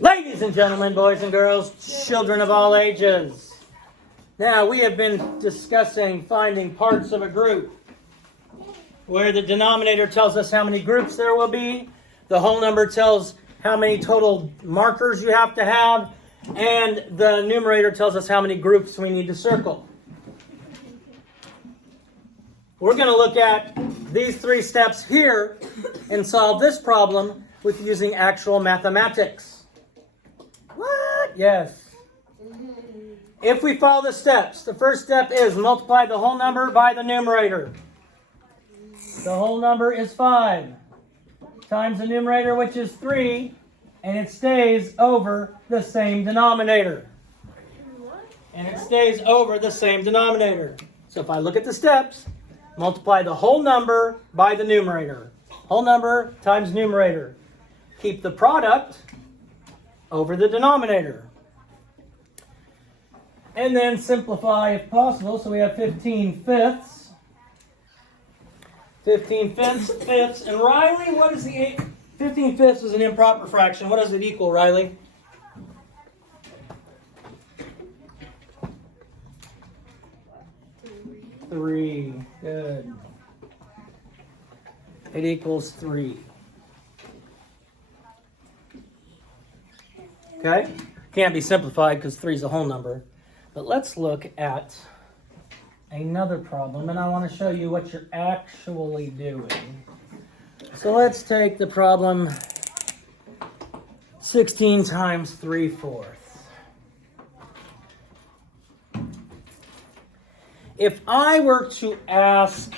Ladies and gentlemen, boys and girls, children of all ages. Now, we have been discussing finding parts of a group where the denominator tells us how many groups there will be, the whole number tells how many total markers you have to have, and the numerator tells us how many groups we need to circle. We're going to look at these three steps here and solve this problem with using actual mathematics. What? Yes. If we follow the steps, the first step is multiply the whole number by the numerator. The whole number is 5 times the numerator, which is 3, and it stays over the same denominator. And it stays over the same denominator. So if I look at the steps, multiply the whole number by the numerator. Whole number times numerator. Keep the product over the denominator. And then simplify if possible. So we have 15 fifths. 15 fifths. And Riley, what is the 15 fifths is an improper fraction. What does it equal, Riley? Three. Good. It equals 3. Okay? Can't be simplified because 3 is a whole number. But let's look at another problem, and I want to show you what you're actually doing. So let's take the problem 16 times 3/4. If I were to ask,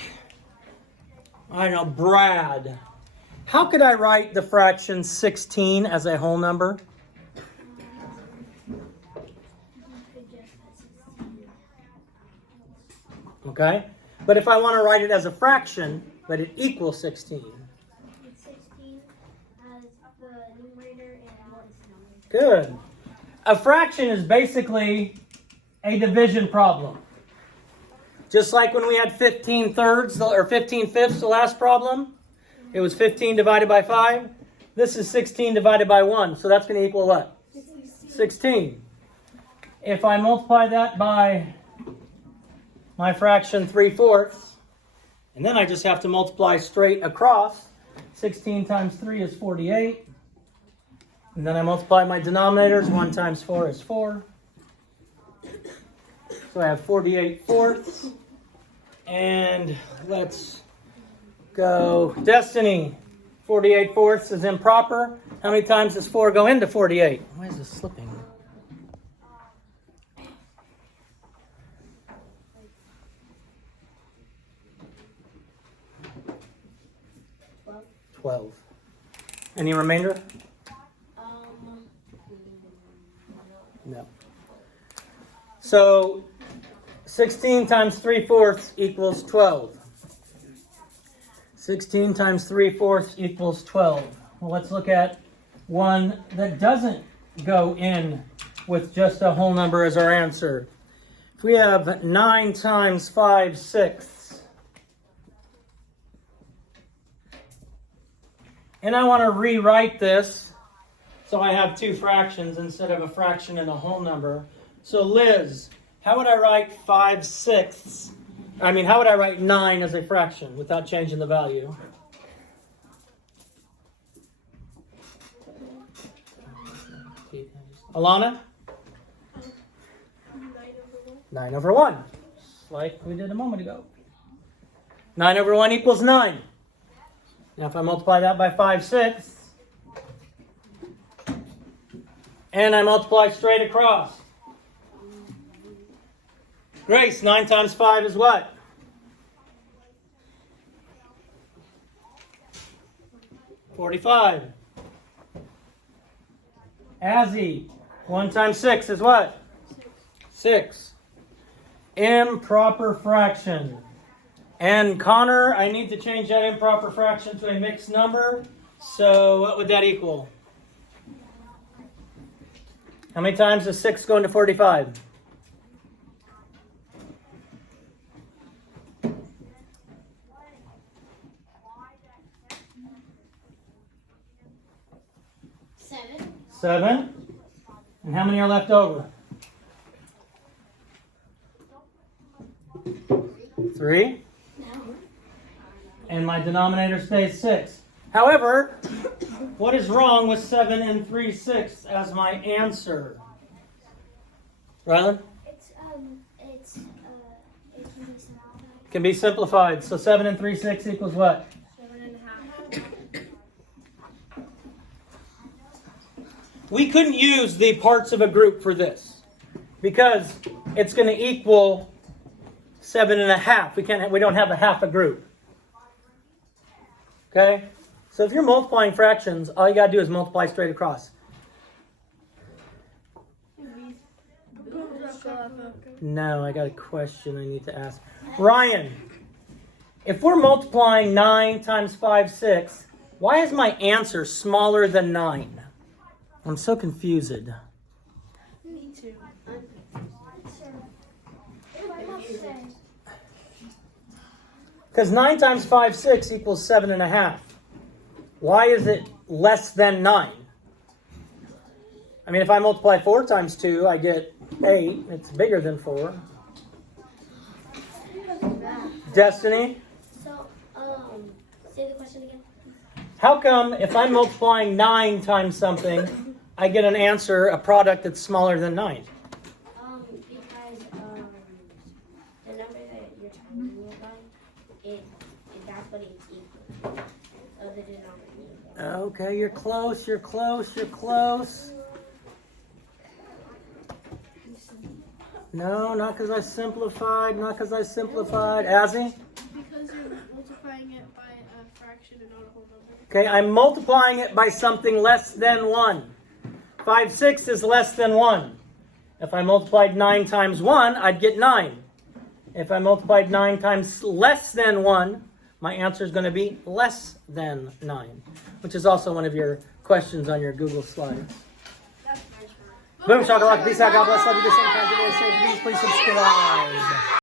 I don't know, Brad, how could I write the fraction 16 as a whole number? Okay? But if I want to write it as a fraction, but it equals 16. It's 16 as the numerator and 1 is the Good. denominator. A fraction is basically a division problem. Just like when we had 15 thirds or 15 fifths, the last problem, it was 15 divided by 5. This is 16 divided by 1, so that's going to equal what? 16. If I multiply that by my fraction 3/4, and then I just have to multiply straight across. 16 times 3 is 48. And then I multiply my denominators. 1 times 4 is 4. So I have 48 fourths. And let's go. Destiny. 48 fourths is improper. How many times does 4 go into 48? Why is this slipping? 12. Any remainder? No. So 16 times 3/4 equals 12. 16 times 3/4 equals 12. Well, let's look at one that doesn't go in with just a whole number as our answer. If we have 9 times 5/6, and I want to rewrite this so I have two fractions instead of a fraction and a whole number. So Liz, how would I write 5/6? How would I write 9 as a fraction without changing the value? Alana? 9 over 1. Just like we did a moment ago. 9 over 1 equals 9. Now if I multiply that by 5/6, and I multiply straight across. Grace, 9 times 5 is what? 45. Azzy, 1 times 6 is what? 6. Improper fraction. And Connor, I need to change that improper fraction to a mixed number. So what would that equal? How many times does 6 go into 45? 7. 7. And how many are left over? 3. And my denominator stays 6. However, what is wrong with 7 and 3/6 as my answer? Rylan? It can be simplified. Can be simplified. So 7 and 3/6 equals what? 7.5. We couldn't use the parts of a group for this because it's going to equal 7.5. We don't have a half a group. Okay? So if you're multiplying fractions, all you got to do is multiply straight across. No, I got a question I need to ask. Ryan, if we're multiplying 9 times 5, 6, why is my answer smaller than 9? I'm so confused. Me too. Because 9 times 5, 6 equals 7.5. Why is it less than 9? I mean, if I multiply 4 times 2, I get 8. It's bigger than 4. Destiny, So, say the question again. how come if I'm multiplying 9 times something, I get an answer, a product that's smaller than 9? Because the number that you're talking about, that's what it's equal of the denominator. Okay, you're close, you're close, you're close. No, not because I simplified, not because I simplified. Azzy? Because you're multiplying it by a fraction and not a whole number. Okay, I'm multiplying it by something less than 1. 5, 6 is less than 1. If I multiplied 9 times 1, I'd get 9. If I multiplied 9 times less than 1, my answer is going to be less than 9, which is also one of your questions on your Google slides. Boom, shakalaka, peace out, God bless, love you, do something, please subscribe.